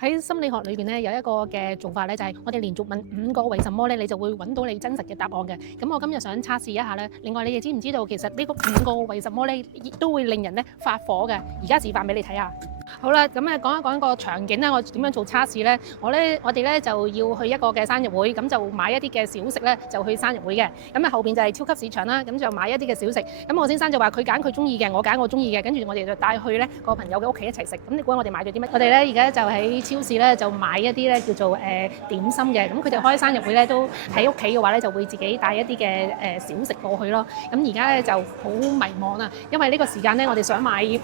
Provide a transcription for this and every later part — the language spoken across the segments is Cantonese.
喺心理學裏邊咧有一個嘅做法咧，就係我哋連續問5個為什麼咧，你就會揾到你真實嘅答案嘅。咁我今日想測試一下咧。另外你哋知唔知道其實呢個5個為什麼咧，亦都會令人咧發火嘅。而家示範俾你睇下。好啦，咁講一講個場景啦，我點樣做測試咧？我哋咧就要去一個嘅生日會，咁就買一啲嘅小食咧，就去生日會嘅。咁啊後邊就係超級市場啦，咁就買一啲嘅小食。咁我先生就話佢揀佢中意嘅，我揀我中意嘅，跟住我哋就帶去咧個朋友嘅屋企一齊食。咁你估我哋買咗啲乜？我哋咧而家就喺超市咧就買一啲咧叫做點心嘅。咁佢哋開生日會咧都喺屋企嘅話咧就會自己帶一啲嘅小食過去咯。咁而家咧就好迷茫啊，因為呢個時間咧我哋想買，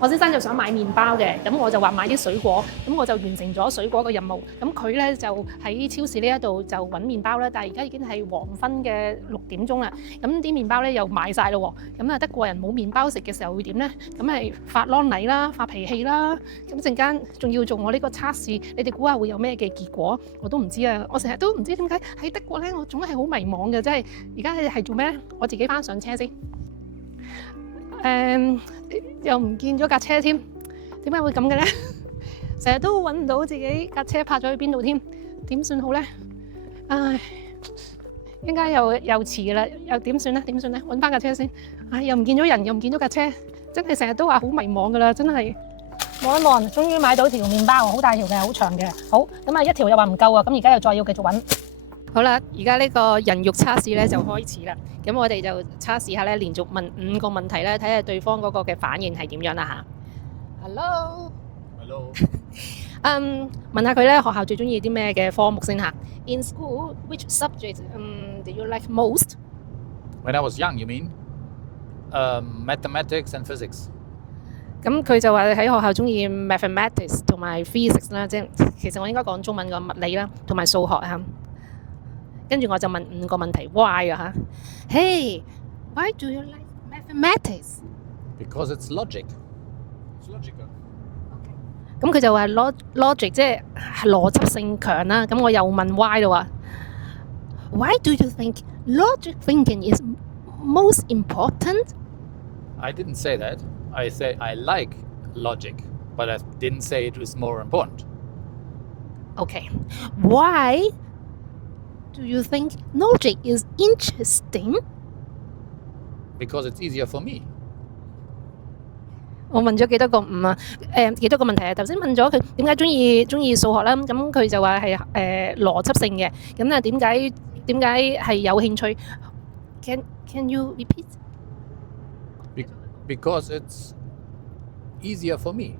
我先生就想買麵包嘅，咁我就話買啲水果，咁我就完成咗水果嘅任務。咁佢咧就喺超市呢一度就揾麵包啦，但係而家已經係黃昏嘅6點鐘啦，咁啲麵包咧又賣晒咯喎，咁啊德國人冇麵包食嘅時候會點咧？咁係發啷禮啦，發脾氣啦，咁陣間仲要做我呢個測試，你哋估下會有咩嘅結果？我都唔知啊，我成日都唔知點解喺德國咧，我總係好迷茫嘅，即係而家你哋係做咩咧？我自己翻上車先，又唔見咗架車添。點解會咁嘅咧？成日都揾唔到自己架車泊咗去邊度添，點算好咧？唉，應該又遲啦，又點算咧？點算咧？揾翻架車先。唉，又唔見咗人，又唔見咗架車，真係成日都話好迷茫噶啦，真係。望一望，終於買到條麵包，好大條嘅，好長嘅。好，咁啊一條又話唔夠啊，咁而家又再要繼續揾。好啦，而家呢個人肉測試咧就開始啦。咁我哋就測試下咧，連續問5個問題咧，睇下對方嗰個嘅反應係點樣啦嚇。Hello。問下佢咧，學校最中意啲咩嘅科目先嚇。In school, which subject do you like most? When I was young, you mean? Mathematics and physics. 咁佢就話喺學校中意 mathematics 同埋 physics 啦，即係其實我應該講中文個物理啦，同埋數學嚇。跟住我就問5個問題 ，why 啊嚇？Hey, why do you like mathematics? Because it's logic. It's logical. 咁佢就話 logic 即係邏輯性強啦。咁我又問 why 啦喎。Why do you think logic thinking is most important? I didn't say that. I said I like logic, but I didn't say it was more important. Okay. Why do you think logic is interesting? Because it's easier for me. 我問咗幾多個唔啊？幾多個問題啊？頭先問咗佢點解中意數學啦，咁佢就話係邏輯性嘅。咁啊點解係有興趣？Can you repeat? Because it's easier for me.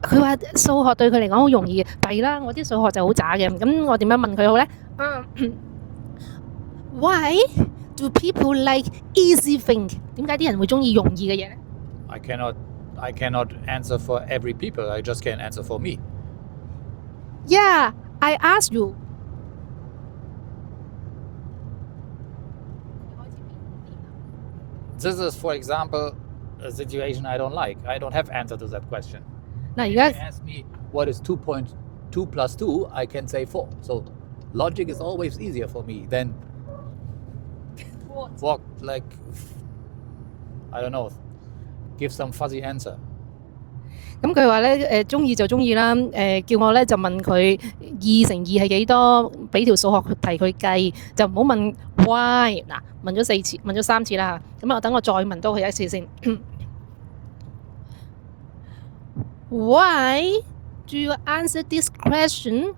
佢話數學對佢嚟講好容易嘅，弊啦，我啲數學就好渣嘅。咁我點樣問佢好咧？Why do people like easy thing？ 點解啲人會中意容易嘅嘢咧I cannot answer for every people. I just can answer for me.？Yeah, I asked you. This is, for example, a situation I don't like. I don't have answer to that question. 嗱，而 If 家 you ask me what is 2.2 plus 2, I can say 4. So logic is always easier for me than walk like, I don't know, give some fuzzy answer. 咁佢話咧中意就中意啦，叫我咧就問佢2乘2係幾多，俾條數學題佢計，就唔好問 why。嗱，問咗3次啦，咁啊等我再問多佢一次先。Why do you answer this question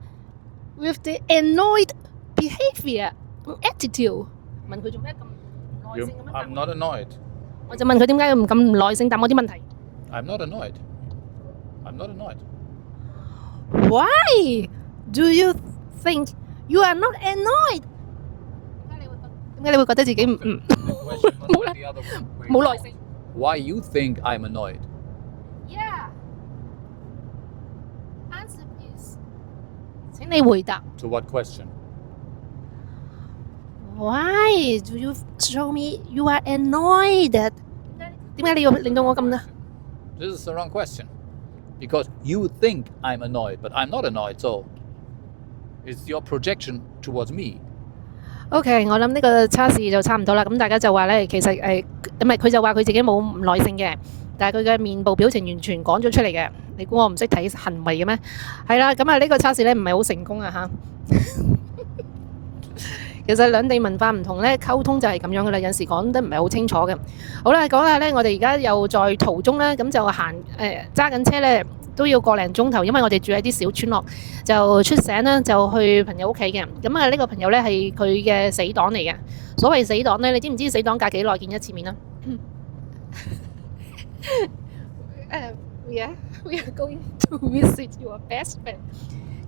with the annoyed behaviour and attitude？ 問佢做咩咁唔耐性咁樣答 I'm not annoyed. 我就問佢點解咁唔耐性答我啲問題。I'm not annoyed. I'm not annoyed. Why do you think you are not annoyed？ 點解你會覺得自己唔 冇啦，冇耐性 Why you think I'm annoyed?？Yeah. Answer please。請你回答。To what question? Why do you show me you are annoyed？ 點解你要令到我咁呢？ This is the wrong question. Because you think I'm annoyed, but I'm not annoyed, so it's your projection towards me. OK， 我諗呢個測試就差唔多啦。咁大家就話咧，其實唔係佢就話佢自己冇唔耐性嘅，但係佢嘅面部表情完全講咗出嚟嘅。你估我唔識睇行為嘅咩？係啦，咁啊呢個測試咧唔係好成功啊嚇。其實兩地文化唔同咧，溝通就係咁樣噶啦，有時講得唔係好清楚嘅。好啦，講下咧，我哋而家又在途中啦，咁就行揸緊車咧，都要個零鐘頭，因為我哋住喺啲小村落，就出城啦，就去朋友屋企嘅。咁啊，呢個朋友咧係佢嘅死黨嚟嘅。所謂死黨咧，你知唔知死黨隔幾耐見一次面啊？Yeah, we are going to visit your best friend。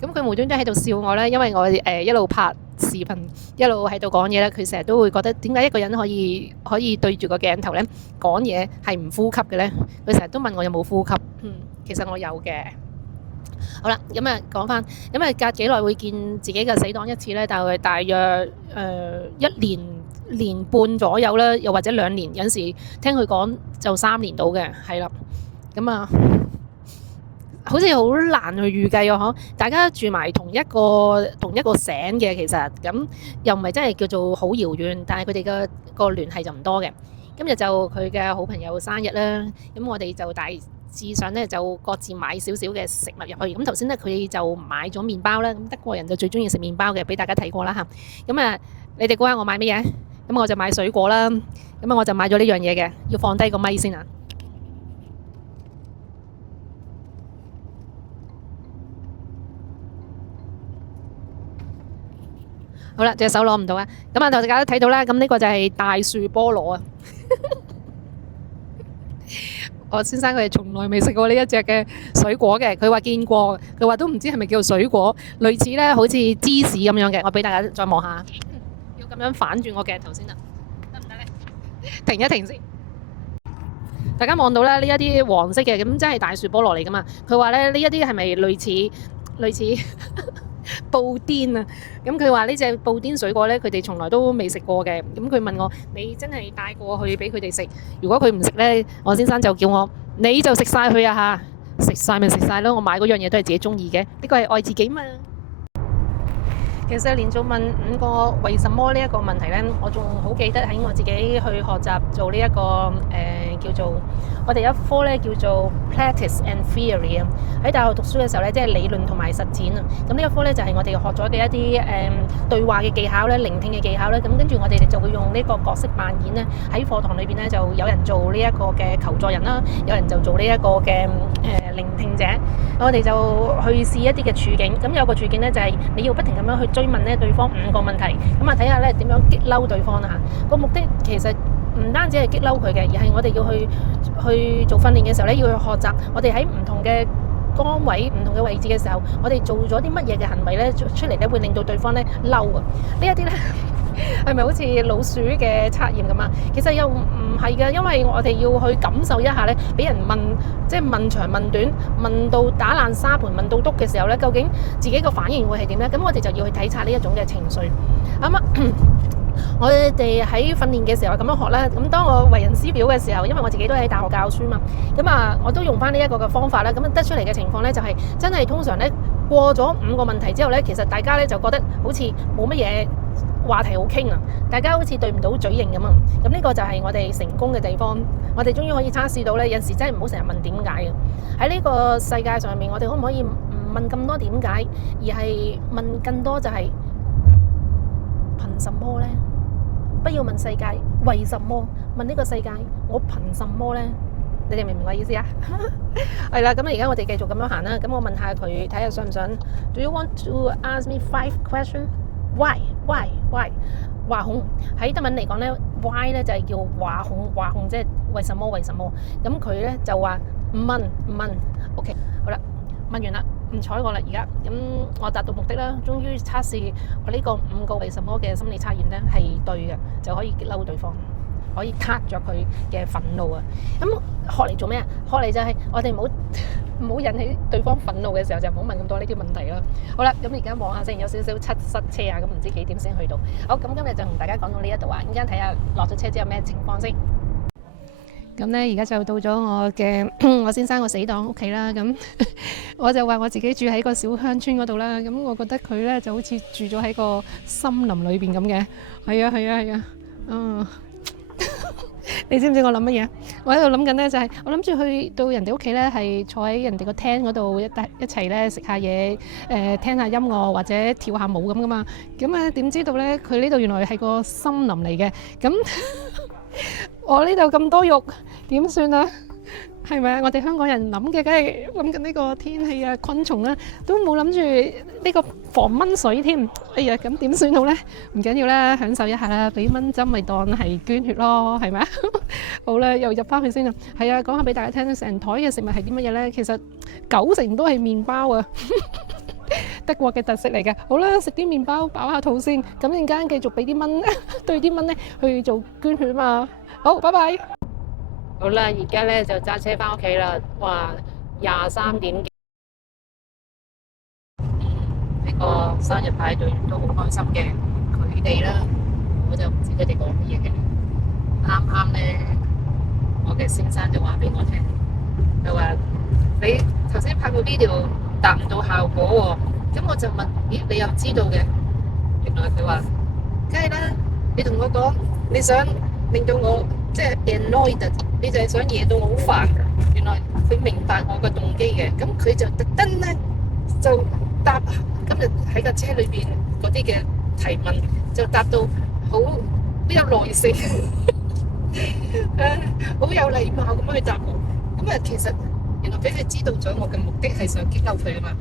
咁佢無端端喺度笑我咧，因為我一路拍視頻，一路喺度講嘢咧，佢成日都會覺得點解一個人可以對住個鏡頭咧講嘢係唔呼吸嘅咧？佢成日都問我有冇呼吸。其實我有嘅。好啦，咁啊講翻，咁啊隔幾耐會見自己嘅死黨一次咧？大約1年半左右啦，又或者2年，有陣時聽佢講就3年到嘅，係啦。咁啊，好似好難去預計啊！大家住埋同一個省嘅，其實咁又唔係真係叫做好遙遠，但係佢哋個聯繫就唔多嘅。今日就佢嘅好朋友生日啦，咁我哋就大致上咧就各自買少少嘅食物入去。咁頭先咧佢就買咗麵包啦，咁德國人就最中意食麵包嘅，俾大家睇過啦嚇。咁啊，你哋估下我買乜嘢？咁我就買水果啦。咁啊，我就買咗呢樣嘢嘅，要放低個咪先啊。好啦，隻手攞唔到啊！咁啊，大家都睇到啦。咁呢個就係大樹菠蘿啊！我先生佢哋從來未食過呢一隻嘅水果嘅，佢話見過，佢話都唔知係咪叫水果，類似咧好似芝士咁樣嘅。我俾大家再望下，要咁樣反轉個鏡頭先得唔得咧？停一停先。大家望到咧呢一啲黃色嘅，咁真係大樹菠蘿嚟噶嘛？佢話咧呢一啲係咪類似布甸啊？咁佢話呢隻布甸水果咧，佢哋從來都未食過嘅。咁佢問我：你真係帶過去俾佢哋食？如果佢唔食咧，我先生就叫我你就食晒佢啊嚇！食晒咪食晒咯，我買嗰樣嘢都係自己中意嘅，呢個係愛自己嘛。其實連續問5個為什麼呢一個問題呢，我仲好記得喺我自己去學習做呢一個叫做我哋一科呢叫做 Practice and Theory 啊。喺大學讀書嘅時候呢，即係理論同埋實踐啊。咁呢一科呢，就係我哋學咗嘅一啲對話嘅技巧咧、聆聽嘅技巧咧。咁跟住我哋就會用呢個角色扮演呢，喺課堂裏邊呢，就有人做呢一個嘅求助人啦，有人就做呢一個嘅聆聽者。我哋就去試一啲嘅處境。咁有個處境呢，就係你要不停咁樣去追問咧對方5個問題，咁啊睇下咧點樣激嬲對方啦嚇。個目的其實唔單止係激嬲佢嘅，而係我哋要去做訓練嘅時候咧，要去學習我哋喺唔同嘅崗位、唔同嘅位置嘅時候，我哋做咗啲乜嘢嘅行為咧出嚟咧，會令到對方咧嬲啊！呢一啲咧係咪好似老鼠嘅測驗咁啊？其實又唔係嘅，因為我哋要去感受一下咧，俾人問即係問長問短，問到打爛沙盤問到篤嘅時候咧，究竟自己個反應會係點咧？咁我哋就要去體察呢一種嘅情緒。我哋喺訓練嘅時候咁樣學啦。咁當我為人師表嘅時候，因為我自己都喺大學教書嘛，咁啊我都用翻呢一個嘅方法啦。咁得出嚟嘅情況咧，就係真係通常咧過咗5個問題之後咧，其實大家咧就覺得好似冇乜嘢話題好傾啊，大家好似對唔到嘴型咁啊。咁呢個就係我哋成功嘅地方。我哋終於可以測試到咧，有時真係唔好成日問點解嘅。喺呢個世界上面，我哋可唔可以唔問咁多點解，而係問更多就係憑什麼咧？不要問世界為什麼，問呢個世界我憑什麼咧？你哋明唔明我意思啊？係啦，咁而家我哋繼續咁樣行啦。咁我問下佢，睇下想唔想 ？Do you want to ask me 5 questions? Why? Why? 話孔喺德文嚟講咧 ，why 咧就係叫話孔，即係為什麼？咁佢咧就話唔問。OK， 好啦，問完啦，唔睬我啦。而家咁我達到目的啦，終於測試我呢個5個為什麼嘅心理測驗咧係對嘅，就可以激嬲對方，可以撻着佢嘅憤怒啊！咁學嚟做咩啊？學嚟就係我哋唔好引起對方憤怒嘅時候，就唔好問咁多呢啲問題啦。好啦，咁而家望下先，有少少塞車啊，咁唔知幾點先去到。好，咁今日就同大家講到呢一度啊，陣間睇下落咗車之後咩情況先。咁咧，而家就到咗我先生個死黨屋企啦。咁我就話我自己住喺個小鄉村嗰度啦。咁我覺得佢咧就好似住咗喺個森林裏邊咁嘅。係啊。你知唔知我諗乜嘢？我喺度諗緊咧，就係我諗住去到人哋屋企咧，係坐喺人哋個廳嗰度一齊咧食下嘢，聽下音樂或者跳下舞咁噶嘛。咁啊點知道咧，佢呢度原來係個森林嚟嘅。咁我呢度咁多肉點算啊？係咪啊？我哋香港人諗嘅，梗係諗緊呢個天氣啊、昆蟲啊，都冇諗住呢個防蚊水添。哎呀，咁點算好呢？唔緊要啦，享受一下啦，俾蚊針咪當係捐血咯，係咪啊？好啦，又入翻去先啦。係啊，講下俾大家聽，成枱嘅食物係啲乜嘢呢？其實90%都係麵包啊，德國嘅特色嚟嘅。好啦，食啲麵包飽下肚先，咁陣間繼續俾啲蚊對啲蚊呢去做捐血啊嘛。好，拜拜。好啦，而家咧就揸車翻屋企啦。哇，23點幾，呢個生日派對都好開心嘅。佢哋啦，我就唔知佢哋講乜嘢嘅。啱啱咧，我嘅先生就話俾我聽，佢話你頭先拍個 video 達唔到效果喎。咁我就問，咦，你又知道嘅？原來佢話，梗係啦，你同我講，你想令到我即係 annoyed。你就係想惹到我好煩，原來佢明白我個動機嘅，咁佢就特登咧就答今日喺架車裏邊嗰啲嘅提問，就答到好有耐性，好有禮貌咁樣去答我。咁啊，其實原來俾佢知道咗我嘅目的係想激嬲佢啊嘛，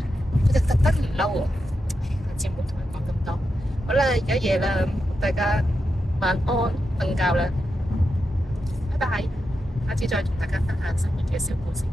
佢就特登唔嬲喎。下次唔好同佢講咁多。好啦，而家夜啦，大家晚安，瞓覺啦，拜拜。下次再同大家分享生活嘅小故事。